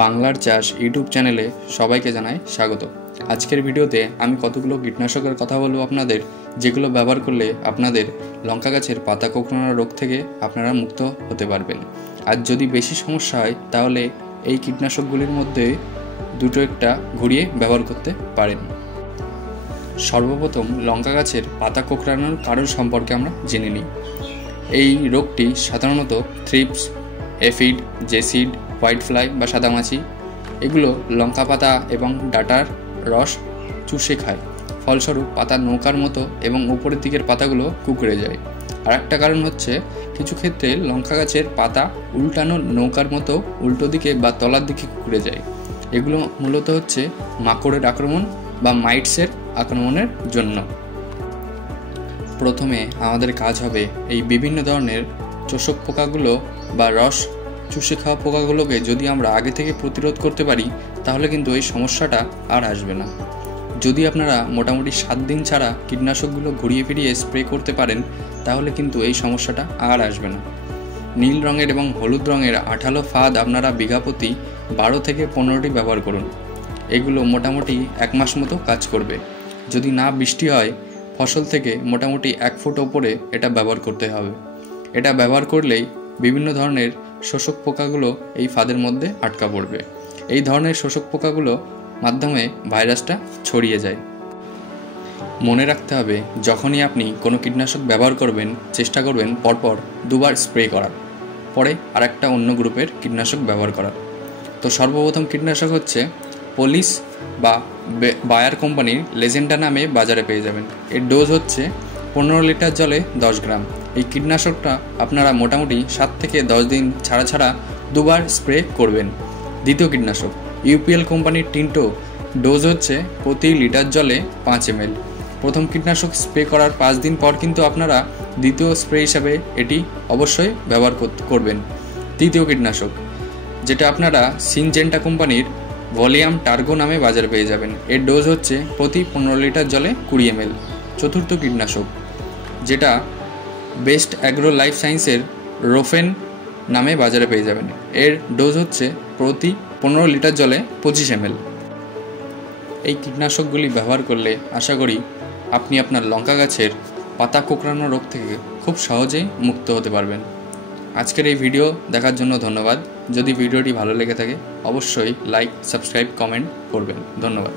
বাংলার চাষ ইউটিউব চ্যানেলে সবাইকে জানাই স্বাগত। আজকের ভিডিওতে আমি কতগুলো কীটনাশকের কথা বলবো আপনাদের, যেগুলো ব্যবহার করলে আপনাদের লঙ্কা গাছের পাতা কোঁকড়ানো রোগ থেকে আপনারা মুক্ত হতে পারবেন। আর যদি বেশি সমস্যা হয় তাহলে এই কীটনাশকগুলির মধ্যে দুটো একটা ঘুরিয়ে ব্যবহার করতে পারেন। সর্বপ্রথম লঙ্কা গাছের পাতা কোঁকড়ানোর কারণ সম্পর্কে আমরা জেনে নিই। এই রোগটি সাধারণত thrips, aphid, jassid, white fly বা সাদামাছি এগুলো লঙ্কা পাতা এবং ডাঁটার রস চুষে খায়। ফলস্বরূপ পাতা নৌকার মতো এবং উপরের দিকের পাতাগুলো কুঁকড়ে যায়। আর একটা কারণ হচ্ছে কিছু ক্ষেত্রে লঙ্কা গাছের পাতা উল্টানো নৌকার মতো উল্টো দিকে বা তলার দিকে কুঁকড়ে যায়। এগুলো মূলত হচ্ছে মাকড়ের আক্রমণ বা মাইটসের আক্রমণের জন্য। প্রথমে আমাদের কাজ হবে এই বিভিন্ন ধরনের চোষক পোকাগুলো বা রস চুষে খাওয়া পোকাগুলোকে যদি আমরা আগে থেকে প্রতিরোধ করতে পারি তাহলে কিন্তু এই সমস্যাটা আর আসবে না। যদি আপনারা মোটামুটি 7 দিন ছাড়া কীটনাশকগুলো ঘুরিয়ে ফিরিয়ে স্প্রে করতে পারেন তাহলে কিন্তু এই সমস্যাটা আর আসবে না। নীল রঙের এবং হলুদ রঙের আঠালো ফাঁদ আপনারা বিঘা প্রতি 12 থেকে 15টি ব্যবহার করুন। এগুলো মোটামুটি 1 মাস মতো কাজ করবে। যদি না বৃষ্টি হয় ফসল থেকে মোটামুটি 1 ফুট ওপরে এটা ব্যবহার করতে হবে। এটা ব্যবহার করলেই বিভিন্ন ধরনের শোষক পোকাগুলো এই ফাঁদের মধ্যে আটকা পড়বে। এই ধরনের শোষক পোকাগুলো মাধ্যমে ভাইরাসটা ছড়িয়ে যায়। মনে রাখতে হবে যখনই আপনি কোনো কীটনাশক ব্যবহার করবেন চেষ্টা করবেন পরপর 2 বার স্প্রে করার, পরে আরেকটা অন্য গ্রুপের কীটনাশক ব্যবহার করার। তো সর্বপ্রথম কীটনাশক হচ্ছে পলিশ বা বায়ার কোম্পানির লেজেন্ডা নামে বাজারে পেয়ে যাবেন। এর ডোজ হচ্ছে 15 লিটার জলে 10 গ্রাম। এই কীটনাশকটা আপনারা মোটামুটি 7 থেকে 10 দিন ছাড়া ছাড়া 2 বার স্প্রে করবেন। দ্বিতীয় কীটনাশক ইউপিএল কোম্পানির টিন্টো, ডোজ হচ্ছে প্রতি লিটার জলে 5 ml। প্রথম কীটনাশক স্প্রে করার 5 দিন পর কিন্তু আপনারা দ্বিতীয় স্প্রে হিসাবে এটি অবশ্যই ব্যবহার করবেন। তৃতীয় কীটনাশক যেটা আপনারা সিনজেন্টা কোম্পানির ভলিউম টার্গো নামে বাজারে পেয়ে যাবেন। এর ডোজ হচ্ছে প্রতি 15 লিটার জলে 20 ml। চতুর্থ কীটনাশক যেটা বেস্ট অ্যাগ্রো লাইফ সায়েন্সের রোফেন নামে বাজারে পেয়ে যাবেন। এর ডোজ হচ্ছে প্রতি 15 লিটার জলে 25 ml। এই কীটনাশকগুলি ব্যবহার করলে আশা করি আপনি আপনার লঙ্কা গাছের পাতা কোঁকড়ানো রোগ থেকে খুব সহজেই মুক্ত হতে পারবেন। আজকের এই ভিডিও দেখার জন্য ধন্যবাদ। যদি ভিডিওটি ভালো লেগে থাকে অবশ্যই লাইক, সাবস্ক্রাইব, কমেন্ট করবেন। ধন্যবাদ।